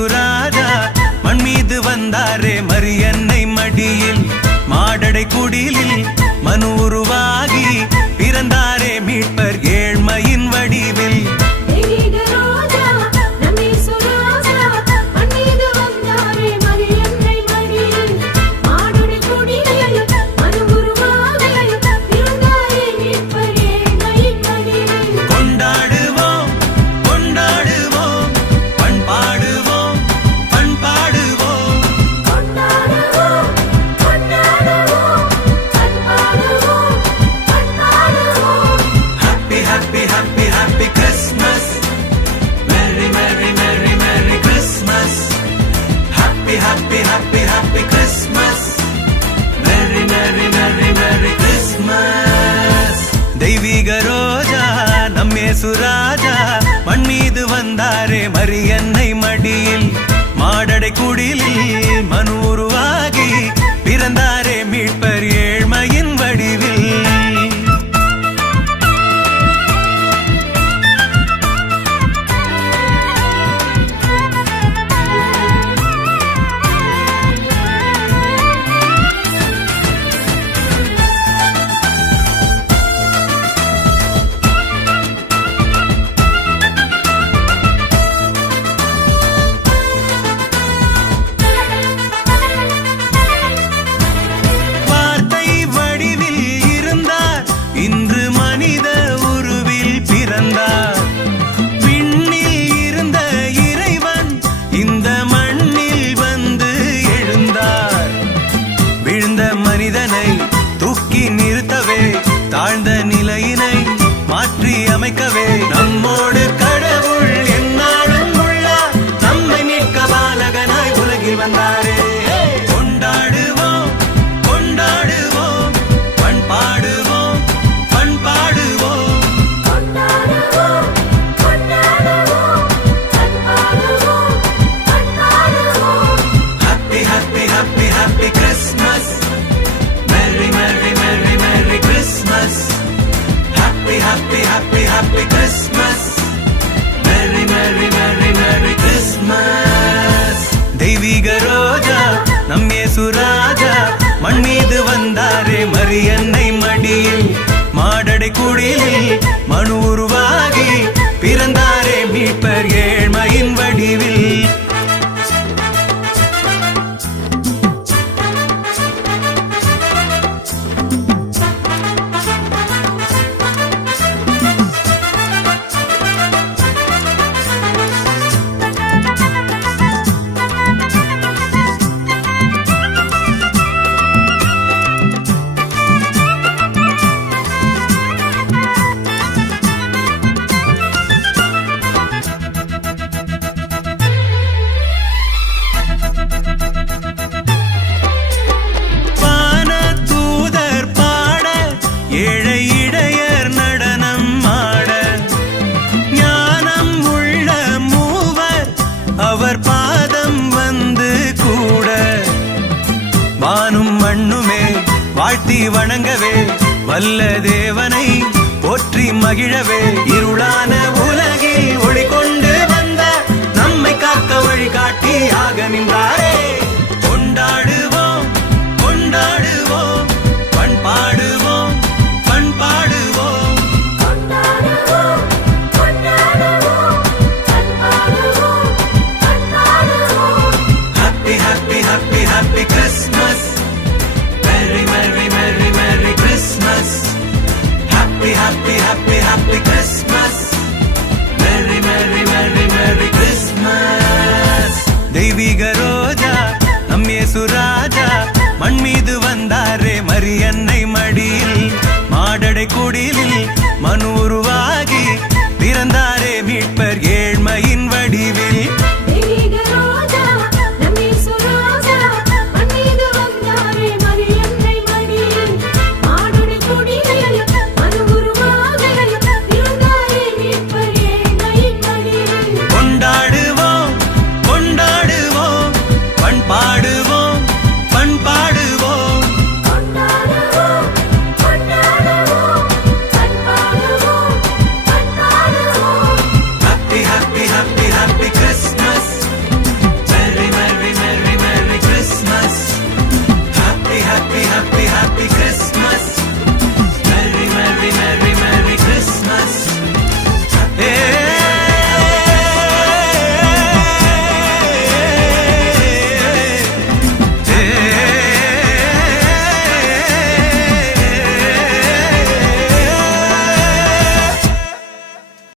இயேசுராஜா மண் மீது வந்தாரே மரியன்னை மடியில் மாடடை குடிலில் மாடடை குடிலில் மனூர் பிறந்தாரே கொண்டாடுவோம் கொண்டாடுவோம். பண் பாடுவோம் பண் பாடுவோம். Happy happy happy happy Christmas merry merry merry merry Christmas happy happy happy happy Christmas குடிலில் மனு நல்ல தேவனை போற்றி மகிழவே. இருளான உலகில் ஒளி கொண்டு வந்த நம்மை காக்க வழிகாட்டி ஆக நின்றாரே. தெய்வீக ரோஜா நம் இயேசு ராஜா மண் மீது வந்தாரே மரியன்னை மடியில் மாடடை குடிலில் மனு உருவாகி